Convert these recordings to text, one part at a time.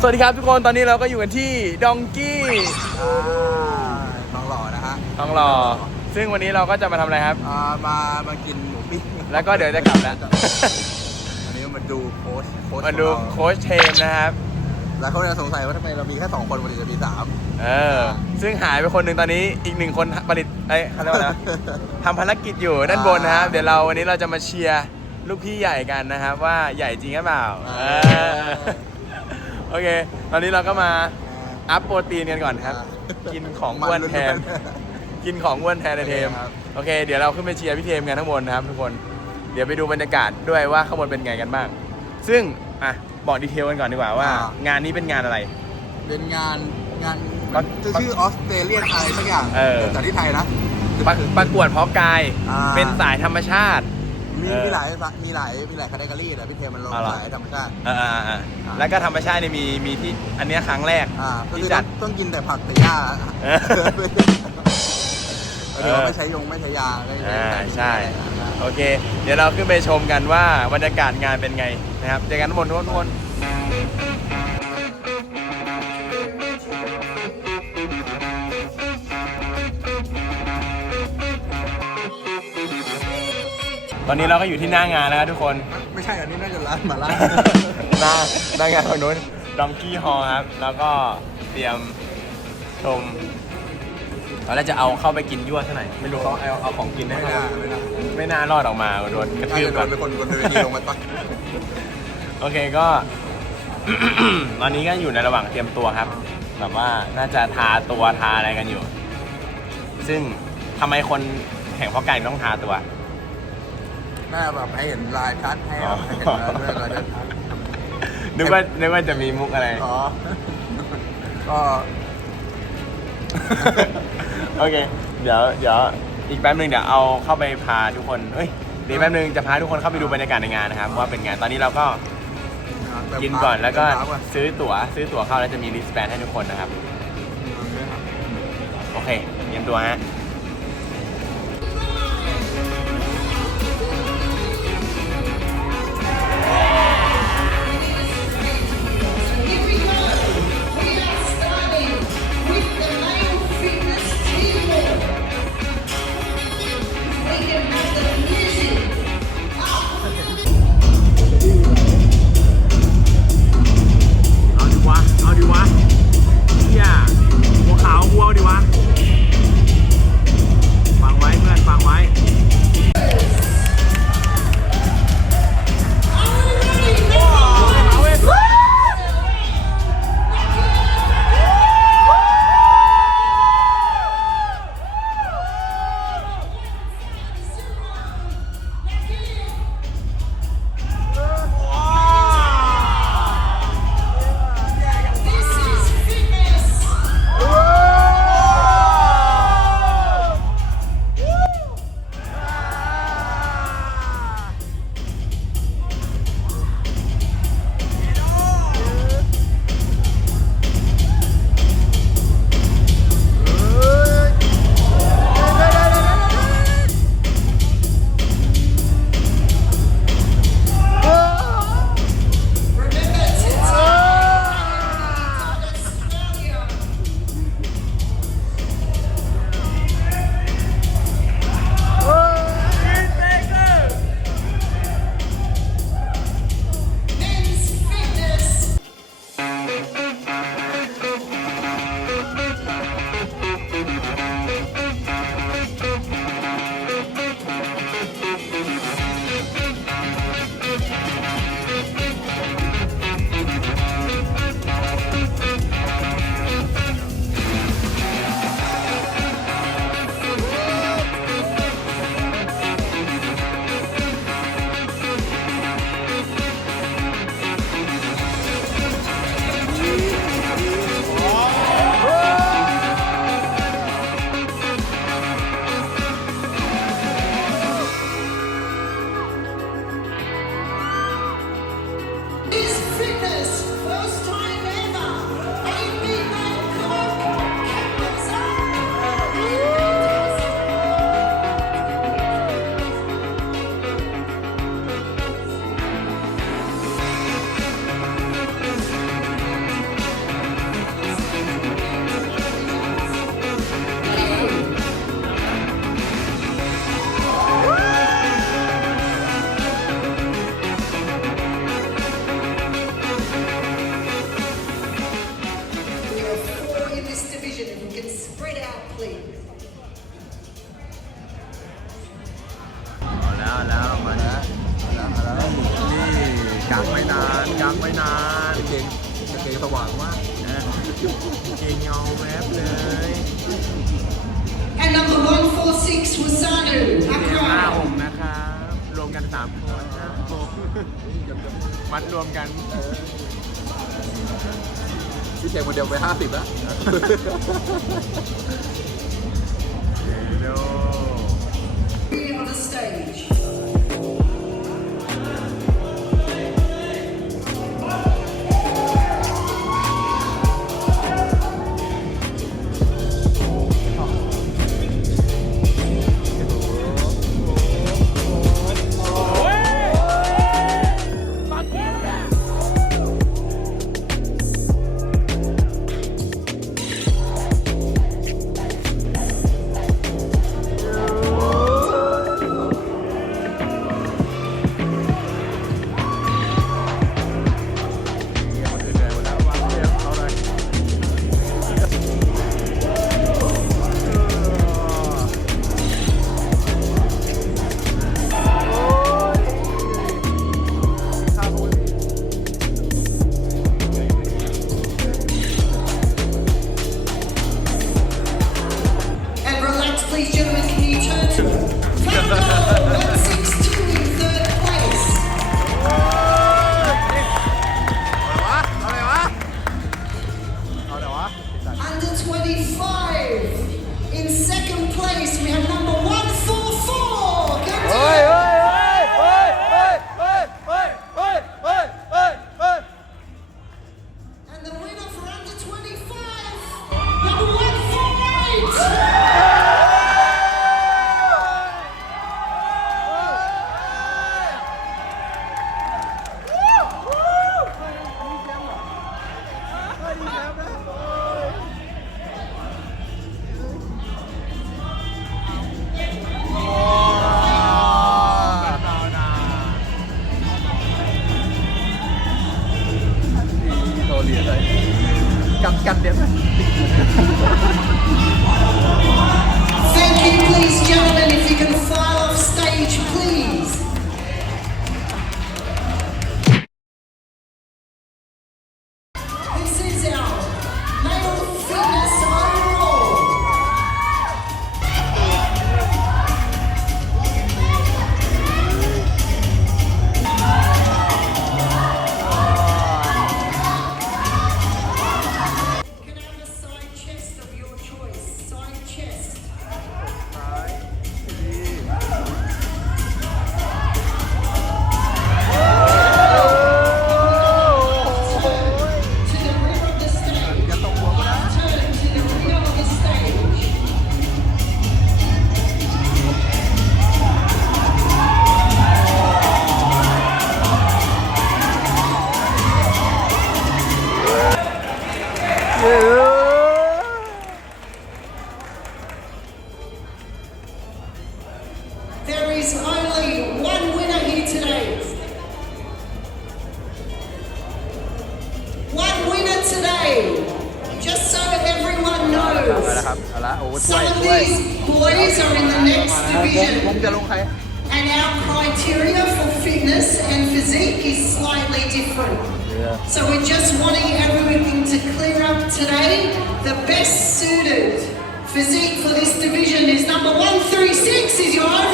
สวัสดีครับทุกคน ตอนนี้เราก็อยู่กันที่ดองกี้อ่าทองหล่อนะฮะทองหล่อ ซึ่งวันนี้เราก็จะมาทำอะไรครับ อ่ามามากินหมูปิ้งแล้วก็เดี๋ยวจะกลับแล้ว อันนี้มาดูโค้ชโค้ชมาดูของเราโค้ชเทมนะครับแล้วเขาจะสงสัยว่าทำไมเรามีแค่สองคนวันนี้จะมีสาม เออ ซึ่งหายไปคนหนึ่งตอนนี้อีกหนึ่งคนผลิตเอ้ยเขาเรียกว่าอะไรวะ ทำภารกิจอยู่ด้านบนนะครับ เดี๋ยวเราวันนี้เราจะมาเชียร์ลูกพี่ใหญ่กันนะครับ ว่าใหญ่จริงหรือเปล่าเออ โอเค ตอนนี้เราก็มาอัพโปรตีนกันก่อนครับ กินของอ้วนแทน กินของอ้วนแทนในเทมครับโอเค เดี๋ยวเราขึ้นไปเชียร์พี่เทมกันข้างบนนะครับทุกคน เดี๋ยวไปดูบรรยากาศด้วยว่าข้างบนเป็นไงกันบ้าง ซึ่ง อะ บอกดีเทลกันก่อนดีกว่าว่า งานนี้เป็นงานอะไร เป็นงานงานประจะชื่อออสเตรเลียนไทยสักอย่างเออจากที่ไทยนะประประกวดเพาะกายอ่าเป็นสายธรรมชาติ มีเออมีหลายมีหลายมีหลายคาแรคเตอรี่แต่พี่เทมมันลงอ๋อเหรอ สายธรรมชาติ อ่าอ่าอ่าแล้วก็ธรรมชาติเนี่ยมีมีที่อันเนี้ยครั้งแรก อ่าก็ที่คือจัต้อดงต้องกินแต่ผักแต่หญ้าเออเดี๋ยวไม่ใช้ยงไม่ใช้ยาไม่อ่าใช่อ่าโอเค เดี๋ยวเราขึ้นไปชมกันว่าบรรยากาศงานเป็นไงนะครับเจอกันข้างบนทุกคนทุกคน ตอนนี้เราก็อยู่ที่หน้างานแล้วครับทุกคน ไม่ใช่อันนี้น่าจะร้านหมาล่า หน้าหน้างานฝั่งนู้นดองกี้ฮอลครับ แล้วก็เตรียมชมตอนแรกจะเอาเข้าไปกินยั่วเท่าไหร่ไม่รู้เขาเอาเอาของกินได้ไม่ไหมน่าไม่น่าไม่น่ารอดออกมาโดนกระน่าทืบจะโดก่อนนเป็นคนคนเดินทีลงมาต่อยโอเคก็ ตอนนี้ก็อยู่ในระหว่างเตรียมตัวครับแบบว่าน่าจะทาตัวทาอะไรกันอยู่ ซึ่งทำไมคนแข่งเพาะกายต้องทาตัว น่าแบบให้เห็นลายชัดให้อ๋อให้เห็นลายด้วยลายชัดนึกว่านึกว่าจะมีมุกอะไร อ๋อ ก็โอเค เดี๋ยวเดี๋ยวอีกแป๊บนึงเดี๋ยวเอาเข้าไปพาทุกคนเอ้ยเดี๋ยวแป๊บนึงจะพาทุกคนเข้าไปดูบรรยากาศในงานนะครับว่าเป็นไงตอนนี้เราก็กินก่อนแล้วก็ซื้อตั๋วซื้อตั๋วเข้าแล้วจะมีลิสแบนให้ทุกคนนะครับ โอเคเตรียมตัวฮะันสามคนห้าคนมัดรวมกันพี่เชงคนเดียวไปห้าสิบแล้ว best suited physique for this division is number 136 is your own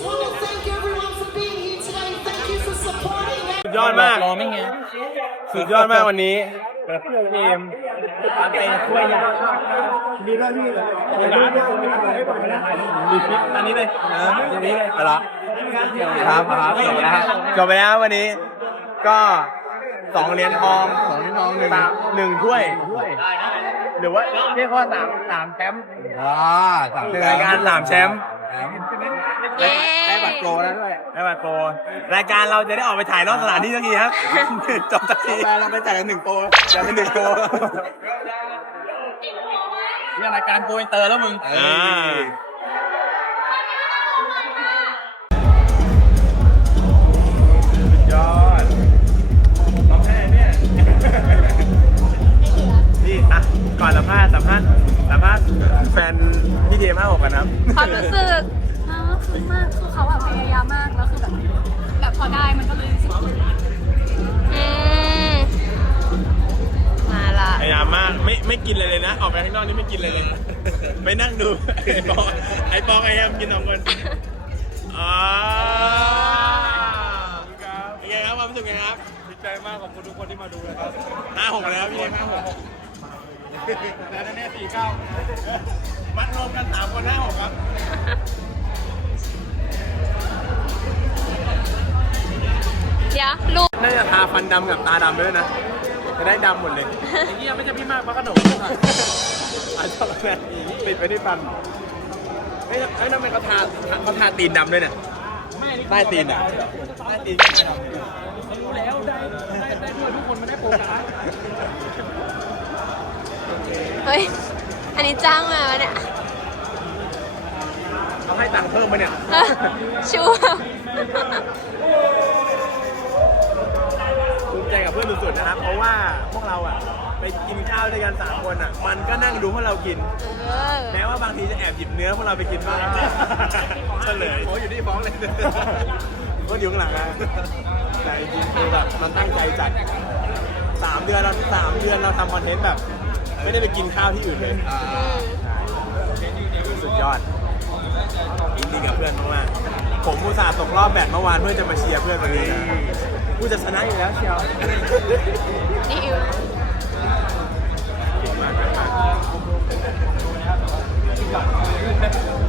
สุดยอดมาก รอไม่ไงสุดยอดมากวันนี้เกมตามเป็นถ้วยใหญ่ดีด้วยพี่ดีฟิตอันนี้เลยอันนี้เลยไปละครับครับจบแล้วจบไปแล้ววันนี้ ก็สองเหรียญทองสองนิ้วน้องหนึ่งหนึ่งถ้วย หรือว่าเรียกว่าสามสามแชมป์อ่าสามหนึ่งรายการสามแชมป์ เย้ ได้บัตรโปรแล้วด้วยได้บัตรโปรรายการเราจะได้ออกไปถ่ายนอกสถานที่สักทีครับ จบสักทีแต่เราไปจ่ายกันหนึ่งโปรจะเป็นหนึ่งโกนี่รายการโกอินเตอร์แล้วมึง อ่าสุดยอดร้องไห้เนี่ย นี่อะก่อนสัมภาษณ์สัมภาษณ์สัมภาษณ์แฟนพี่เทมาหกกันครับ ความรู้สึกน่า ซึ้งมากคือเขาแบบพยายามมากแล้วคือแบบแบบพอได้มันก็เลยรู้สึกอืมมาละ พยายามมากไม่ไม่กินเลยเลยนะ ออกไปข้างนอกนี่ไม่กินเลยเลยไปนั่งดู ไอ้ปองไอ้ปองไอ้แอมกินสองคนอ่าเป็นไงครับความรู้สึกไงครับดีใจมากขอบคุณทุกคนที่มาดูนะครับห้าหกแล้วพี่เล็กห้าหกแล้วแน่สี่เก้ามัดรวมกันสามคนห้าหกครับ เดี๋ยวลูกน่าจะทาฟันดำกับตาดำด้วยนะ จะได้ดำหมดเลยอย่างนี้ยังไม่ใช่พี่มากพระขนมอาชอบแม่ปิดไปที่ฟันเฮ้ยเฮ้ยทำไมเขาทาเขาทาตีนดำด้วยเนี่ยใต้ตีนอะใต้ตีนก็ไม่ดำเลยเฮ้ย อันนี้จ้างมาวะเนี่ยเขาให้ตังค์เพิ่มมาเนี่ยเออชัวร์ สุดๆนะครับ เพราะว่าพวกเราอะไปกินข้าวด้วยกันสามคนอะ มันก็นั่งดูพวกเรากิน เออแม้ว่าบางทีจะแอบหยิบเนื้อพวกเราไปกินบ้างเฉลยโอ้อยู่นี่ฟ้องเลยก็อยู่ข้างหลังนะแต่จริงๆคือแบบมันตั้งใจจัดสามเดือนเราสามเดือนเราทำคอนเทนต์แบบ ไม่ได้ไปกินข้าวที่อื่นเลยสุดยอดยินดีกับเพื่อนมากๆผมอุตส่าห์ตกรอบแบตเมื่อวานเพื่อจะมาเชียร์เพื่อนวันนี้ กูจะชนะอยู่แล้วเชียวดิ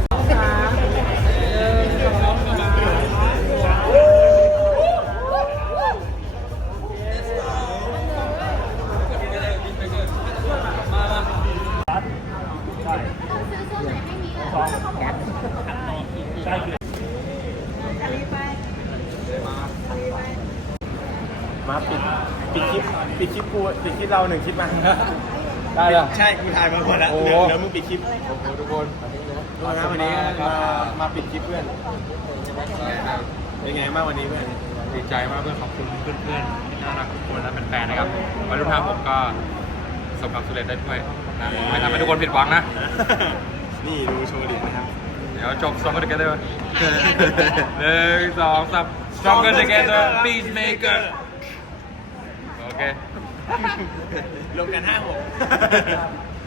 ว มากเก่งมากมาปิดปิดคลิปปิดคลิปกูปิดคลิปเราหนึ่งคลิปมาได้เหรอ ใช่กูถ่ายมาหมดแล้วเหลือเหลือมึงปิดคลิปโอ้โหทุกคนทุกคนครับวันนี้มามาปิดคลิปเพื่อนเป็นไงบ้างวันนี้เพื่อนดีใจมากเพื่อนขอบคุณเพื่อนๆที่น่ารักทุกคนและเป็นแฟนนะครับวันรุ่นห้าผมก็ประสบความสำเร็จได้ด้วยนะไม่ทำให้ทุกคนผิดหวังนะ นี่ดูโชว์ดินะครับ เดี๋ยวจบ Stronger Together หนึ่งสองสาม Stronger Together Peacemaker โอเค รวมกันห้าหก